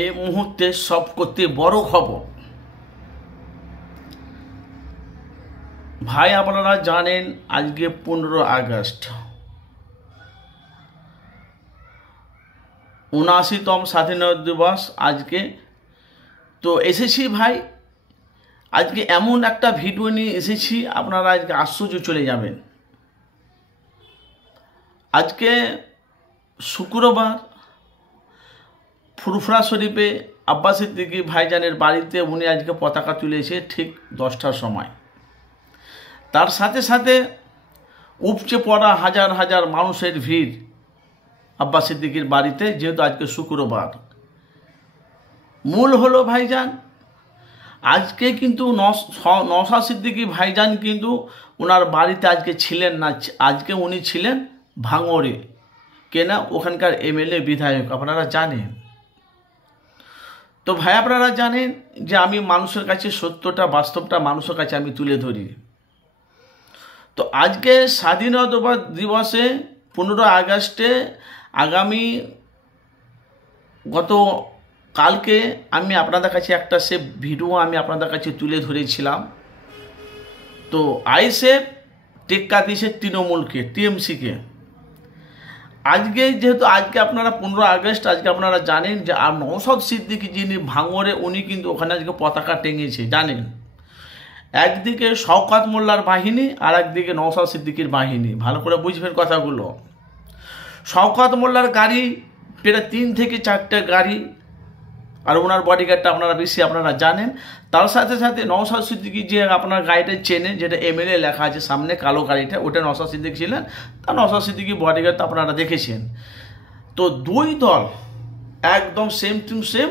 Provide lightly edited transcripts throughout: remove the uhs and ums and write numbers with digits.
এই মুহূর্তে সব করতে বড় খবর ভাই, আপনারা জানেন আজকে 15 আগস্ট ৭৯তম স্বাধীনতা দিবস আজকে। তো এসেছি ভাই, আজকে এমন একটা ভিডিও নিয়ে এসেছি, আপনারা আজকে আশ্চর্য চলে যাবেন। আজকে শুক্রবার ফুরফুরা শরীফে আব্বাস সিদ্দিকী ভাইজানের বাড়িতে উনি আজকে পতাকা তুলেছে ঠিক 10টার সময়। তার সাথে সাথে উপচে পড়া হাজার হাজার মানুষের ভিড় আব্বাস সিদ্দিকীর বাড়িতে, যেহেতু আজকে শুক্রবার। মূল হলো ভাইজান, আজকে কিন্তু নওশাদ সিদ্দিকী ভাইজান কিন্তু ওনার বাড়িতে আজকে ছিলেন না, আজকে উনি ছিলেন ভাঙড়ে। কেনা ওখানকার এমএলএ বিধায়ক, আপনারা জানেন। তো ভাই আপনারা জানেন যে আমি মানুষের কাছে সত্যটা, বাস্তবটা মানুষের কাছে আমি তুলে ধরি। তো আজকে স্বাধীনতা দিবসে 15 আগস্টে আগামী কালকে আমি আপনাদের কাছে একটা সে ভিডিও আমি আপনাদের কাছে তুলে ধরেছিলাম। তো আইএসএফ টেক্কা দিয়েছে তৃণমূলকে, টিএমসিকে। আজকে যেহেতু আজকে আপনারা 15 আগস্ট, আজকে আপনারা জানেন যে আর নওশাদ সিদ্দিকী যিনি ভাঙড়ে, উনি কিন্তু ওখানে আজকে পতাকা টেঙেছে জানেন। একদিকে শওকত মোল্লার বাহিনী আর একদিকে নওশাদ সিদ্দিকীর বাহিনী, ভালো করে বুঝবেন কথাগুলো। শওকত মোল্লার গাড়ি প্রায় 3 থেকে 4টে গাড়ি, আর ওনার বডিগার্ডটা আপনারা জানেন। তার সাথে সাথে নওশাদ সিদ্দিকী যে আপনার গাড়িটা চেনেন, যেটা এমএলএ লেখা আছে সামনে কালো গাড়িটা, ওটা নওশাদ সিদ্দিকী ছিলেন। তার নওশাদ সিদ্দিকী বডিগার্ড তো আপনারা দেখেছেন। তো দুই দল একদম সেম টু সেম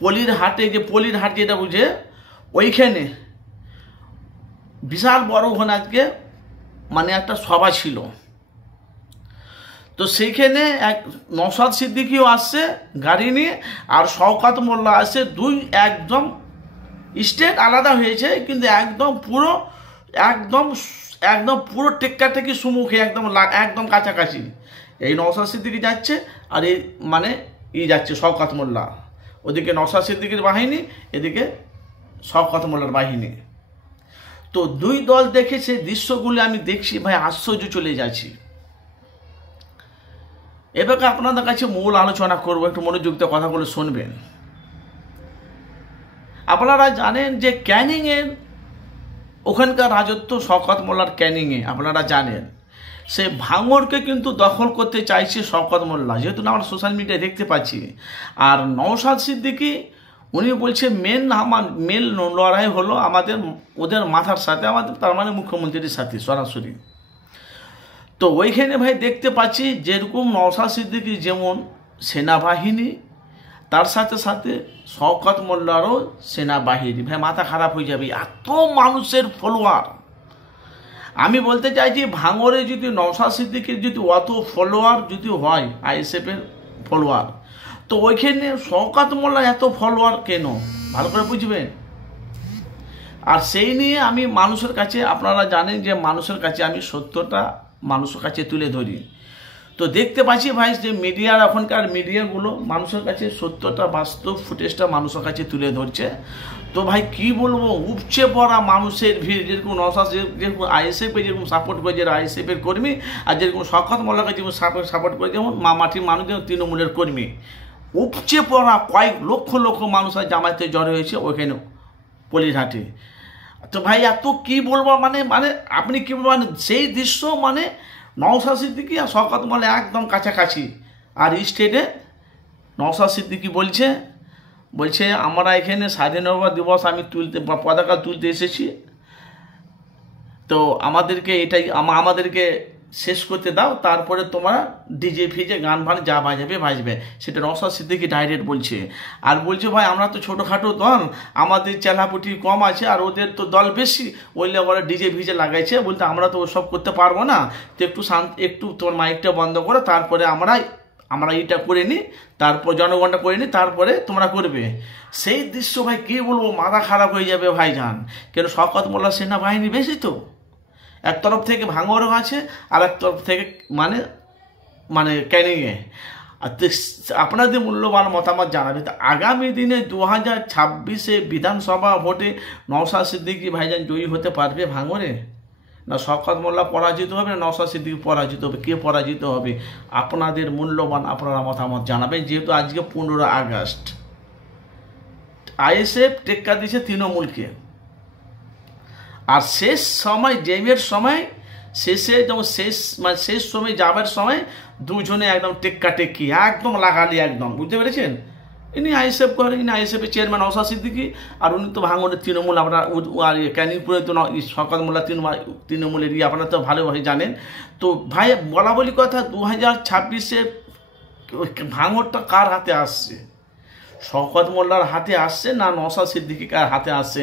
পলির হাট যেটা বুঝে, ওইখানে বিশাল বড় ওখানে আজকে মানে একটা সভা ছিল। তো সেইখানে নওশাদ সিদ্দিকীও আসছে গাড়ি নিয়ে, আর শওকত মোল্লা আসছে। দুই একদম স্টেট আলাদা হয়েছে, কিন্তু একদম পুরো টেক্কাটেকি সুমুখে, একদম কাছাকাছি। এই নওশাদ সিদ্দিকী যাচ্ছে, আর এই যাচ্ছে শওকত মোল্লা। ওদিকে নওশাদ সিদ্দিকীর বাহিনী, এদিকে শওকত মোল্লার বাহিনী। তো দুই দল দেখে সেই দৃশ্যগুলি আমি দেখছি ভাই, আশ্চর্য চলে যাচ্ছি। এবার আপনাদের কাছে মূল আলোচনা করব, একটু মনোযোগ দিয়ে কথাগুলো শুনবেন। আপনারা জানেন যে ক্যানিংয়ের ওখানকার রাজত্ব শওকত মোল্লার ক্যানিংয়ে, আপনারা জানেন। সে ভাঙড়কে কিন্তু দখল করতে চাইছে শওকত মোল্লা, যেহেতু আমরা সোশ্যাল মিডিয়ায় দেখতে পাচ্ছি। আর নওশাদ সিদ্দিকী উনি বলছে মেন লড়াই হলো ওদের মাথার সাথে, তার মানে মুখ্যমন্ত্রীর সাথে সরাসরি। তো ওইখানে ভাই দেখতে পাচ্ছি যেরকম নওশাদ সিদ্দিকী যেমন সেনাবাহিনী, তার সাথে সাথে শওকত মোল্লারও সেনাবাহিনী। ভাই মাথা খারাপ হয়ে যাবে, এত মানুষের ফলোয়ার। আমি বলতে চাইছি ভাঙড়ে যদি নওশাদ সিদ্দিকীর যদি অত ফলোয়ার যদি হয়, আইএসএফের ফলোয়ার, তো ওইখানে শওকত মোল্লা এত ফলোয়ার কেন, ভালো করে বুঝবেন। আর সেই নিয়ে আমি মানুষের কাছে, আপনারা জানেন যে মানুষের কাছে আমি সত্যটা মানুষের কাছে তুলে ধরি। তো দেখতে পাচ্ছি ভাই যে এখনকার মিডিয়াগুলো মানুষের কাছে সত্যটা, বাস্তব ফুটেজটা মানুষের কাছে তুলে ধরছে। তো ভাই কি বলবো, উপচে পড়া মানুষের ভিড়, যেরকম নওশাদ যেরকম আইএসএফে যেরকম সাপোর্ট করে, যারা আইএসএফের কর্মী, আর যেরকম শওকত মোল্লাকে যেমন সাপোর্ট করে, যেমন মাটির মানুষ যেমন তৃণমূলের কর্মী, উপচে পড়া কয়েক লক্ষ মানুষ আর জামায়াতে জড়ো হয়েছে ওইখানে পলিরহাটে। তো ভাই এত কি বলবো, আপনি কি বলবেন, সেই দৃশ্য নওশাদ সিদ্দিকী আর শওকত মোল্লা একদম কাছাকাছি। আর স্টেটে নওশাদ সিদ্দিকী বলছে আমরা এখানে স্বাধীনতা দিবস আমি পতাকা তুলতে এসেছি, তো আমাদেরকে শেষ করতে দাও, তারপরে তোমরা ডিজে ফিজে গান যা বাজবে। সেটা নওশাদ সিদ্দিকী ডাইরেক্ট বলছে। আর বলছে ভাই আমরা তো ছোটোখাটো দল, আমাদের চেলাপুটি কম আছে, আর ওদের তো দল বেশি, ওইলে ওরা ডিজে ভিজে লাগাইছে, বলতে আমরা তো ওসব করতে পারবো না। তো একটু তোমার মাইকটা বন্ধ করো, তারপরে আমরা এটা করে নিই, তারপর জনগণটা করে নিই, তারপরে তোমরা করবে। সেই দৃশ্য ভাই কি বলবো, মাথা খারাপ হয়ে যাবে ভাইজান। কেন শওকত মোল্লা সেনাবাহিনী বেশি, তো এক তরফ থেকে ভাঙড়ও আছে, আর এক তরফ থেকে ক্যানিংয়ে। আর আপনাদের মূল্যবান মতামত জানাবেন। তো আগামী দিনে 2026-এ বিধানসভা ভোটে নওশাদ সিদ্দিকী ভাইজান জয়ী হতে পারবে ভাঙড়ে, না শওকত মোল্লা পরাজিত হবে, না নওশাদ সিদ্দিকী পরাজিত হবে? কে পরাজিত হবে? আপনাদের মূল্যবান আপনারা মতামত জানাবেন। যেহেতু আজকে 15 আগস্ট, আইএসএফ টেক্কা দিয়েছে তৃণমূলকে, আর শেষ সময় জেমের সময় শেষে যেমন শেষ সময় যাবার সময় দুজনে একদম টেক্কা টেক্কি একদম লাগালি একদম, বুঝতে পেরেছেন? ইনি আইএসএফ করেন, ইনি আইএসএফের চেয়ারম্যান নওশাদ সিদ্দিকী, আর উনি তো ভাঙড়ের তৃণমূল, আপনার ক্যানিংপুরে তো শওকত মোল্লা তৃণমূলের আপনারা তো ভালোভাবে জানেন। তো ভাই বলা বলি কথা, 2026-এ ভাঙড়টা কার হাতে আসছে? শওকত মোল্লার হাতে আসছে না নওশাদ সিদ্দিকী কার হাতে আসছে?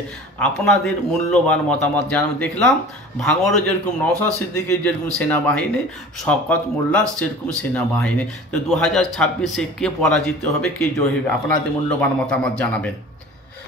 আপনাদের মূল্যবান মতামত জানাবেন। দেখলাম ভাঙড়ে যেরকম নওশাদ সিদ্দিকীর যেরকম সেনাবাহিনী, শওকত মোল্লার সেরকম সেনাবাহিনী। তো 2026-এ কে পরাজিত হবে, কে জয়ী হবে? আপনাদের মূল্যবান মতামত জানাবেন।